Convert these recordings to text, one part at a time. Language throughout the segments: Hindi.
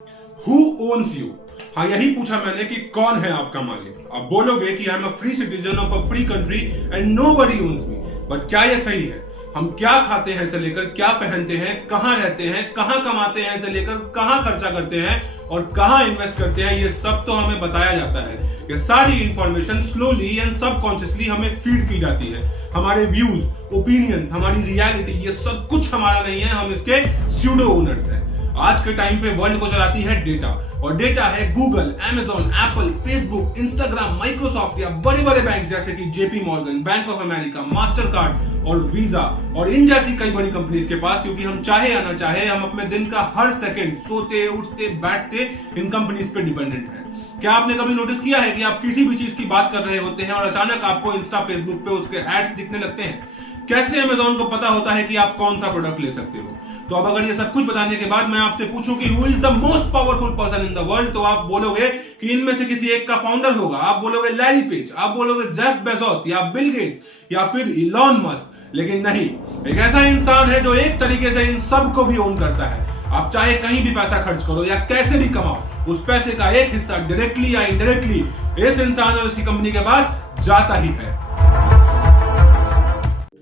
Who owns you? हाँ, यही पूछा मैंने कि कौन है आपका मालिक। आप बोलोगे कि I am a free citizen of a free country and nobody owns me. But क्या यह सही है? हम क्या खाते हैं से लेकर क्या पहनते हैं, कहां रहते हैं, कहां कमाते हैं से लेकर कहां खर्चा करते हैं और कहां इन्वेस्ट करते हैं, ये सब तो हमें बताया जाता है। ये सारी इंफॉर्मेशन स्लोली एंड सबकॉन्शियसली हमें फीड की जाती है। हमारे व्यूज, ओपिनियंस, हमारी रियलिटी, ये सब कुछ हमारा नहीं है, हम इसके स्यूडो ओनर्स हैं। आज के टाइम पे वर्ल्ड को चलाती है डेटा, और डेटा है Google, Amazon, Apple, Facebook, Instagram, Microsoft या बड़े बड़े बैंक जैसे कि JP Morgan, bank of America, master card और वीजा और इन जैसी कई बड़ी कंपनीज के पास। क्योंकि हम चाहे या ना चाहे, हम अपने दिन का हर सेकंड सोते, उठते, बैठते इन कंपनीज पे डिपेंडेंट है। क्या आपने कभी नोटिस किया है कि आप किसी भी चीज की बात कर रहे होते हैं और अचानक आपको इंस्टा, फेसबुक पे उसके एड्स दिखने लगते हैं? कैसे अमेजॉन को पता होता है कि आप कौन सा प्रोडक्ट ले सकते हो? तो अब अगर ये सब कुछ बताने के बाद मैं आपसे पूछूं कि who is the most powerful person in the world, तो आप बोलोगे कि इनमें से किसी एक का फाउंडर होगा। आप बोलोगे लैरी पेज, आप बोलोगे जेफ बेजोस या बिल गेट्स या फिर इलॉन मस्क। लेकिन नहीं, एक ऐसा इंसान है जो एक तरीके से इन सब को भी ओन करता है। आप चाहे कहीं भी पैसा खर्च करो या कैसे भी कमाओ, उस पैसे का एक हिस्सा डायरेक्टली या इनडायरेक्टली इस इंसान और उसकी कंपनी के पास जाता ही है।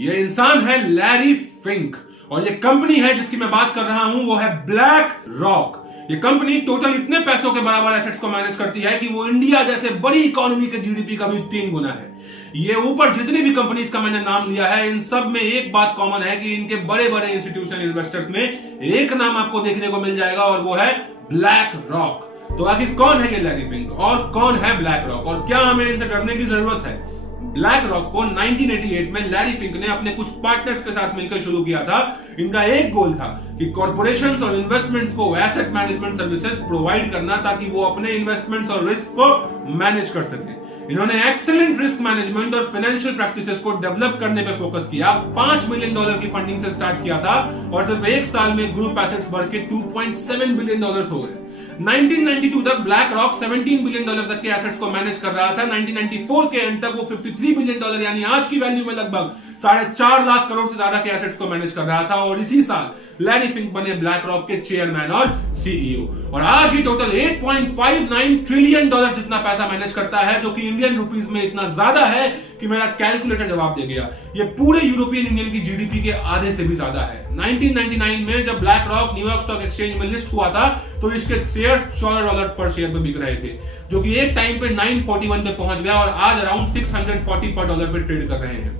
ये इंसान है लैरी फिंक, और ये कंपनी है जिसकी मैं बात कर रहा हूं वो है ब्लैक रॉक। ये कंपनी टोटल इतने पैसों के बराबर एसेट्स को मैनेज करती है कि वो इंडिया जैसे बड़ी इकोनॉमी के जीडीपी का भी 3 गुना है। ये ऊपर जितनी भी कंपनीज का मैंने नाम लिया है, इन सब में एक बात कॉमन है कि इनके बड़े बड़े इंस्टीट्यूशनल इन्वेस्टर्स में एक नाम आपको देखने को मिल जाएगा, और वो है ब्लैक रॉक। तो आखिर कौन है ये लैरी फिंक और कौन है ब्लैक रॉक, और क्या हमें इनसे डरने की जरूरत है? ब्लैक रॉक को 1988 में लैरी फिंक ने अपने कुछ पार्टनर्स के साथ मिलकर शुरू किया था। इनका एक गोल था कि कॉर्पोरेशंस और इन्वेस्टमेंट्स को एसेट मैनेजमेंट सर्विसेज प्रोवाइड करना, ताकि वो अपने इन्वेस्टमेंट्स और रिस्क को मैनेज कर सके। इन्होंने एक्सीलेंट रिस्क मैनेजमेंट और फाइनेंशियल प्रैक्टिसेस को डेवलप करने पे फोकस किया। $5 मिलियन की फंडिंग से स्टार्ट किया था और सिर्फ एक साल में ग्रुप एसेट्स बढ़ के $2.7 बिलियन हो गए। 1992 तक ब्लैक रॉक $17 बिलियन तक के एसेट्स को मैनेज कर रहा था। 1994 के एंड तक वो $53 बिलियन यानी आज की वैल्यू में लगभग 4.5 लाख करोड़ से ज्यादा के एसेट्स को मैनेज कर रहा था। और इसी साल लैरी फिंक बने ब्लैक रॉक के चेयरमैन और सीईओ, और आज ही टोटल $8.59 ट्रिलियन जितना पैसा मैनेज करता है, जो कि इंडियन रुपीस में इतना ज्यादा है कि मेरा कैलकुलेटर जवाब दे गया। ये पूरे यूरोपियन यूनियन की जीडीपी के आधे से भी ज्यादा है। 1999 में जब black rock New York stock exchange में लिस्ट हुआ था, तो इसके शेयर $14 पर शेयर में बिक रहे थे, जो कि एक टाइम पे 941 पे पहुंच गया और आज अराउंड 640 पर डॉलर पे ट्रेड कर रहे हैं।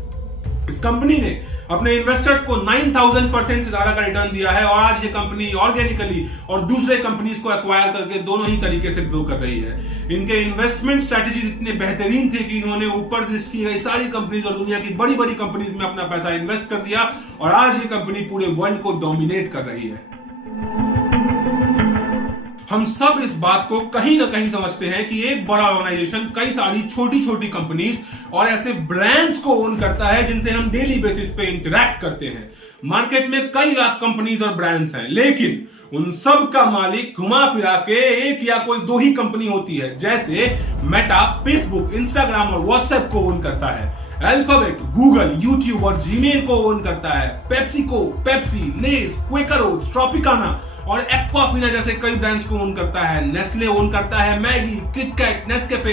इस कंपनी ने अपने इन्वेस्टर्स को 9000% से ज्यादा का रिटर्न दिया है, और आज ये कंपनी ऑर्गेनिकली और दूसरे कंपनीज को एक्वायर करके दोनों ही तरीके से ग्रो कर रही है। इनके इन्वेस्टमेंट स्ट्रेटजीज इतने बेहतरीन थे कि इन्होंने ऊपर लिस्ट की गई सारी कंपनीज और दुनिया की बड़ी बड़ी कंपनीज में अपना पैसा इन्वेस्ट कर दिया, और आज ये कंपनी पूरे वर्ल्ड को डोमिनेट कर रही है। हम सब इस बात को कहीं ना कहीं समझते हैं कि एक बड़ा ऑर्गेनाइजेशन कई सारी छोटी छोटी कंपनीज और ऐसे ब्रांड्स को ओन करता है जिनसे हम डेली बेसिस पे इंटरैक्ट करते हैं। मार्केट में कई लाख कंपनीज और ब्रांड्स हैं, लेकिन उन सब का मालिक घुमा फिरा के एक या कोई 2 ही कंपनी होती है। जैसे मेटा फेसबुक, इंस्टाग्राम और व्हाट्सएप को ओन करता है, अल्फाबेट गूगल, यूट्यूब और जीमेल को ओन करता है, PepsiCo, Pepsi, less, Quaker oats, Tropicana और एक्वाफिना जैसे कई ब्रांड्स को ओन करता है, नेस्ले ओन करता है मैगी, किटकैट, नेस्कैफे,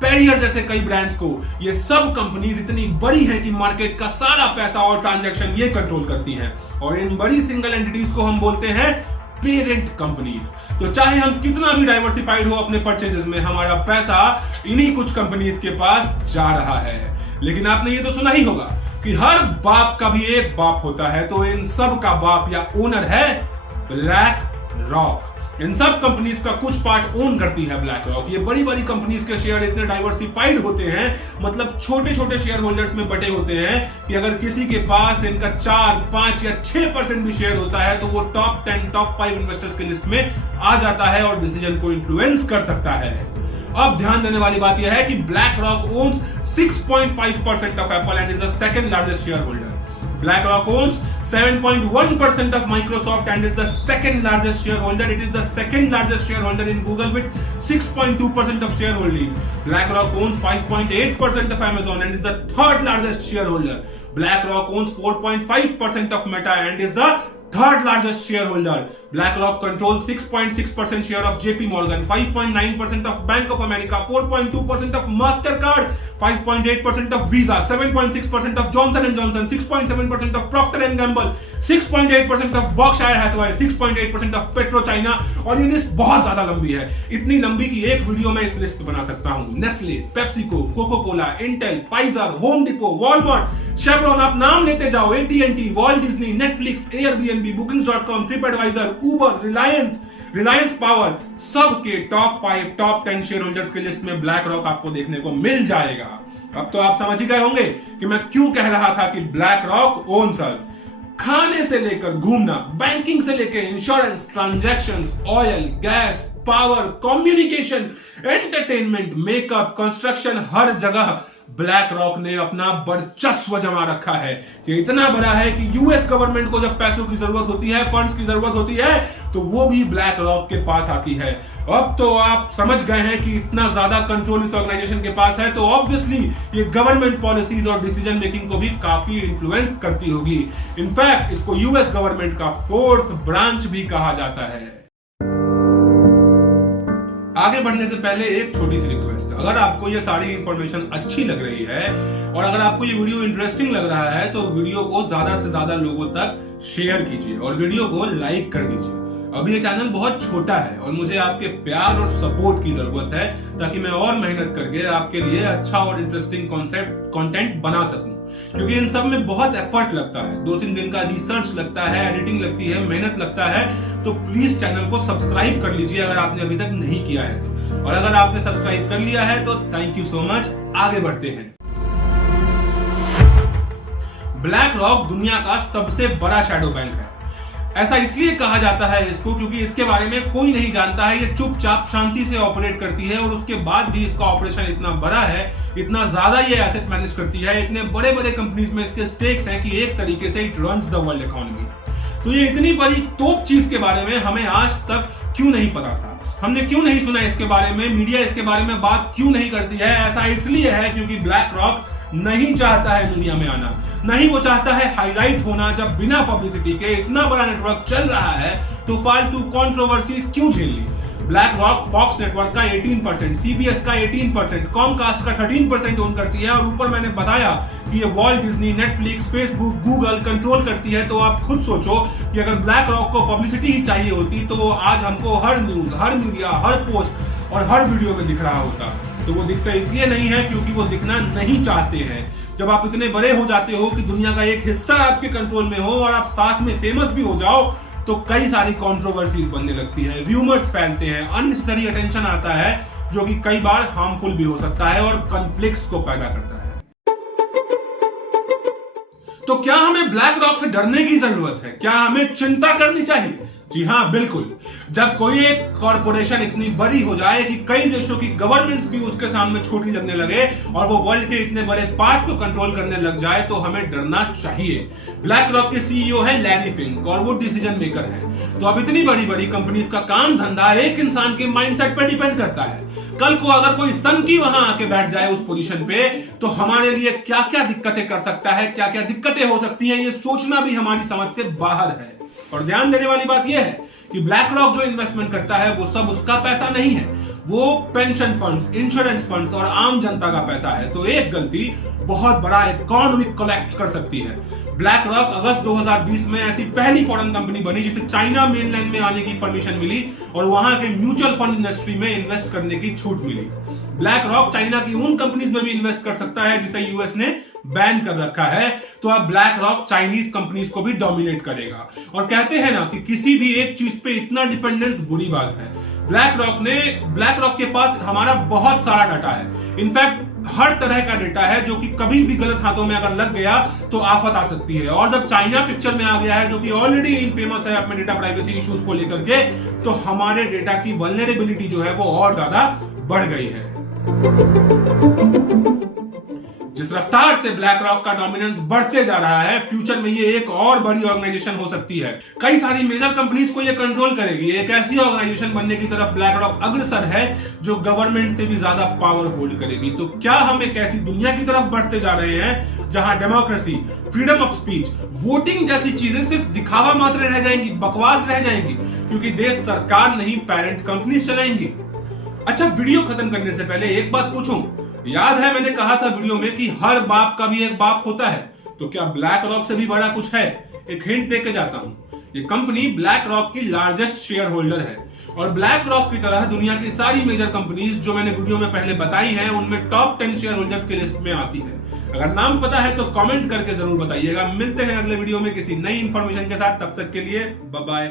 पेरियर जैसे कई ब्रांड्स को। ये सब कंपनीज इतनी बड़ी हैं कि मार्केट का सारा पैसा और ट्रांजैक्शन ये कंट्रोल करती हैं, और इन बड़ी सिंगल एंटिटीज को हम बोलते हैं पेरेंट कंपनीज। तो चाहे हम कितना भी डाइवर्सिफाइड हो अपने परचेजेस में, हमारा पैसा इन्हीं कुछ कंपनीज के पास जा रहा है। लेकिन आपने ये तो सुना ही होगा कि हर बाप का भी एक बाप होता है, तो इन सब का बाप या ओनर है ब्लैक रॉक। इन सब कंपनीज का कुछ पार्ट ओन करती है ब्लैक रॉक। ये बड़ी बड़ी कंपनीज के शेयर इतने डाइवर्सिफाइड होते हैं, मतलब छोटे छोटे शेयर होल्डर्स में बटे होते हैं, कि अगर किसी के पास इनका 4, 5 या 6% भी शेयर होता है तो वो टॉप 10, टॉप 5 इन्वेस्टर्स की लिस्ट में आ जाता है और डिसीजन को इन्फ्लुएंस कर सकता है। अब ध्यान देने वाली बात यह है कि BlackRock owns 6.5% of Apple and is the second largest shareholder. BlackRock owns 7.1% of Microsoft and is the second largest shareholder. It is the second largest shareholder in Google with 6.2% of shareholding. BlackRock owns 5.8% of Amazon and is the third largest shareholder. BlackRock owns 4.5% of Meta and is the Third largest shareholder, BlackRock controls 6.6% share of JP Morgan, 5.9% of Bank of America, 4.2% of Mastercard, 5.8% of Visa, 7.6% of Johnson & Johnson, 6.7% of Procter & Gamble, 6.8% of Berkshire Hathaway, 6.8% of PetroChina। और ये लिस्ट बहुत ज्यादा लंबी है, इतनी लंबी कि एक वीडियो में इस लिस्ट बना सकता हूं। Nestle, PepsiCo, Coca Cola, Intel, Pfizer, Home Depot, Walmart, Chevron, आप नाम लेते जाओ, AT&T, Walt Disney, Netflix, Airbnb, बुकिंग्स.com, ट्रिपएडवाइजर, उबर, रिलायंस पावर, सबके टॉप 5, टॉप 10 शेयर होल्डर्स की लिस्ट में ब्लैक रॉक आपको देखने को मिल जाएगा। अब तो आप समझ ही गए होंगे कि मैं क्यों कह रहा था कि ब्लैक रॉक ओन्स अस। खाने से लेकर घूमना, बैंकिंग से लेकर insurance, transactions, oil, gas, power, communication, entertainment, makeup, construction, हर जगह ब्लैक रॉक ने अपना वर्चस्व जमा रखा है। ये इतना बड़ा है कि यूएस गवर्नमेंट को जब पैसों की जरूरत होती है, फंड्स की जरूरत होती है, तो वो भी ब्लैक रॉक के पास आती है। अब तो आप समझ गए हैं कि इतना ज्यादा कंट्रोल इस ऑर्गेनाइजेशन के पास है, तो ऑब्वियसली ये गवर्नमेंट पॉलिसीज और डिसीजन मेकिंग को भी काफी इन्फ्लुएंस करती होगी। इनफैक्ट इसको यूएस गवर्नमेंट का 4th ब्रांच भी कहा जाता है। आगे बढ़ने से पहले एक छोटी सी रिक्वेस्ट, अगर आपको ये सारी इंफॉर्मेशन अच्छी लग रही है और अगर आपको ये वीडियो इंटरेस्टिंग लग रहा है तो वीडियो को ज्यादा से ज्यादा लोगों तक शेयर कीजिए और वीडियो को लाइक कर दीजिए। अभी ये चैनल बहुत छोटा है और मुझे आपके प्यार और सपोर्ट की जरूरत है ताकि मैं और मेहनत करके आपके लिए अच्छा और इंटरेस्टिंग कंटेंट बना सकूं, क्योंकि इन सब में बहुत एफर्ट लगता है, 2-3 दिन का रिसर्च लगता है, एडिटिंग लगती है, मेहनत लगता है। तो प्लीज चैनल को सब्सक्राइब कर लीजिए अगर आपने अभी तक नहीं किया है तो, और अगर आपने सब्सक्राइब कर लिया है तो थैंक यू सो मच। आगे बढ़ते हैं। ब्लैक रॉक दुनिया का सबसे बड़ा शैडो बैंक है। ऐसा इसलिए कहा जाता है इसको क्योंकि इसके बारे में कोई नहीं जानता है। ये चुपचाप शांति से ऑपरेट करती है और उसके बाद भी इसका ऑपरेशन इतना बड़ा है, इतना ज्यादा ये एसेट मैनेज करती है, इतने बड़े बड़े कंपनीज में इसके स्टेक्स हैं कि एक तरीके से it runs the world economy. तो ये इतनी बड़ी तोप चीज के बारे में हमें आज तक क्यों नहीं पता था, हमने क्यों नहीं सुना इसके बारे में, मीडिया इसके बारे में बात क्यों नहीं करती है? ऐसा इसलिए है क्योंकि ब्लैक रॉक नहीं चाहता है मीडिया में आना, नहीं वो चाहता है हाईलाइट होना। जब बिना पब्लिसिटी के इतना बड़ा नेटवर्क चल रहा है तो फालतू कंट्रोवर्सीज क्यों झेलनी? ब्लैक रॉक फॉक्स नेटवर्क का 18%, सीबीएस का 18%, कॉमकास्ट का 13% ओन करती है और ऊपर मैंने बताया कि ये vault Disney, Netflix, Facebook, Google control करती है। तो आप खुद सोचो कि अगर ब्लैक रॉक को पब्लिसिटी ही चाहिए होती तो आज हमको हर न्यूज, हर मीडिया, हर पोस्ट और हर वीडियो में दिख रहा होता। तो वो दिखता इसलिए नहीं है क्योंकि वो दिखना नहीं चाहते हैं। जब आप इतने बड़े हो जाते हो कि दुनिया का एक हिस्सा आपके कंट्रोल में हो और आप साथ में फेमस भी हो जाओ तो कई सारी कंट्रोवर्सीज बनने लगती है, र्यूमर्स फैलते हैं, अननेसेसरी अटेंशन आता है जो कि कई बार हार्मफुल भी हो सकता है और कॉन्फ्लिक्ट्स को पैदा करता है। तो क्या हमें ब्लैक रॉक से डरने की जरूरत है? क्या हमें चिंता करनी चाहिए? जी हाँ, बिल्कुल। जब कोई एक कॉर्पोरेशन इतनी बड़ी हो जाए कि कई देशों की गवर्नमेंट्स भी उसके सामने छोटी लगने लगे और वो वर्ल्ड के इतने बड़े पार्ट को कंट्रोल करने लग जाए तो हमें डरना चाहिए। ब्लैक रॉक के सीईओ है लैरी फिंक और वो डिसीजन मेकर है। तो अब इतनी बड़ी बड़ी कंपनीज का काम धंधा एक इंसान के माइंडसेट पे डिपेंड करता है। कल को अगर कोई सनकी वहां आके बैठ जाए उस पोजीशन पे तो हमारे लिए क्या क्या दिक्कतें कर सकता है, क्या क्या दिक्कतें हो सकती हैं, ये सोचना भी हमारी समझ से बाहर है। और ध्यान देने वाली बात यह है कि ब्लैक रॉक जो इन्वेस्टमेंट करता है वो सब उसका पैसा नहीं है, वो पेंशन फंड्स, इंश्योरेंस फंड्स और आम जनता का पैसा है। तो एक गलती बहुत बड़ा इकोनॉमिक कोलैप्स कर सकती है। ब्लैक रॉक अगस्त 2020 में ऐसी पहली फॉरेन कंपनी बनी जिसे चाइना मेनलैंड में आने की परमिशन मिली और वहां के म्यूचुअल फंड इंडस्ट्री में इन्वेस्ट करने की छूट मिली। ब्लैक रॉक चाइना की उन कंपनीज में भी इन्वेस्ट कर सकता है जिसे यूएस ने बैन कर रखा है। तो अब ब्लैक रॉक चाइनीज कंपनीज को भी डोमिनेट करेगा। और कहते हैं ना कि किसी भी एक चीज पे इतना डिपेंडेंस बुरी बात है। ब्लैक रॉक के पास हमारा बहुत सारा डाटा है, इनफैक्ट हर तरह का डेटा है जो कि कभी भी गलत हाथों में अगर लग गया तो आफत आ सकती है। और जब चाइना पिक्चर में आ गया है जो कि ऑलरेडी इनफेमस है अपने डेटा प्राइवेसी इश्यूज को लेकर के, तो हमारे डेटा की वल्नरेबिलिटी जो है वो और ज्यादा बढ़ गई है। जिस रफ्तार से ब्लैक रॉक का डोमिनेंस बढ़ते जा रहा है। फ्यूचर में ये एक और बड़ी ऑर्गेनाइजेशन हो सकती है, कई सारी मेजर कंपनीज को ये कंट्रोल करेगी। एक ऐसी ऑर्गेनाइजेशन बनने की तरफ ब्लैक रॉक अग्रसर है जो गवर्नमेंट से भी ज्यादा पावर होल्ड करेगी। तो क्या हम एक ऐसी दुनिया की तरफ बढ़ते जा रहे हैं जहां democracy, freedom of speech, voting जैसी चीजें सिर्फ दिखावा मात्र रह जाएंगी, बकवास रह जाएंगी, क्योंकि देश सरकार नहीं पेरेंट कंपनीज चलाएंगी। अच्छा, वीडियो खत्म करने से पहले एक बात पूछूं, याद है मैंने कहा था वीडियो में कि हर बाप का भी एक बाप होता है, तो क्या ब्लैक रॉक से भी बड़ा कुछ है? एक हिंट देके जाता हूं, ये कंपनी ब्लैक रॉक की लार्जेस्ट शेयर होल्डर है और ब्लैक रॉक की तरह दुनिया की सारी मेजर कंपनीज जो मैंने वीडियो में पहले बताई हैं उनमें टॉप 10 शेयर होल्डर्स की लिस्ट में आती है। अगर नाम पता है तो कमेंट करके जरूर बताइएगा। मिलते हैं अगले वीडियो में किसी नई इंफॉर्मेशन के साथ, तब तक के लिए बाय बाय।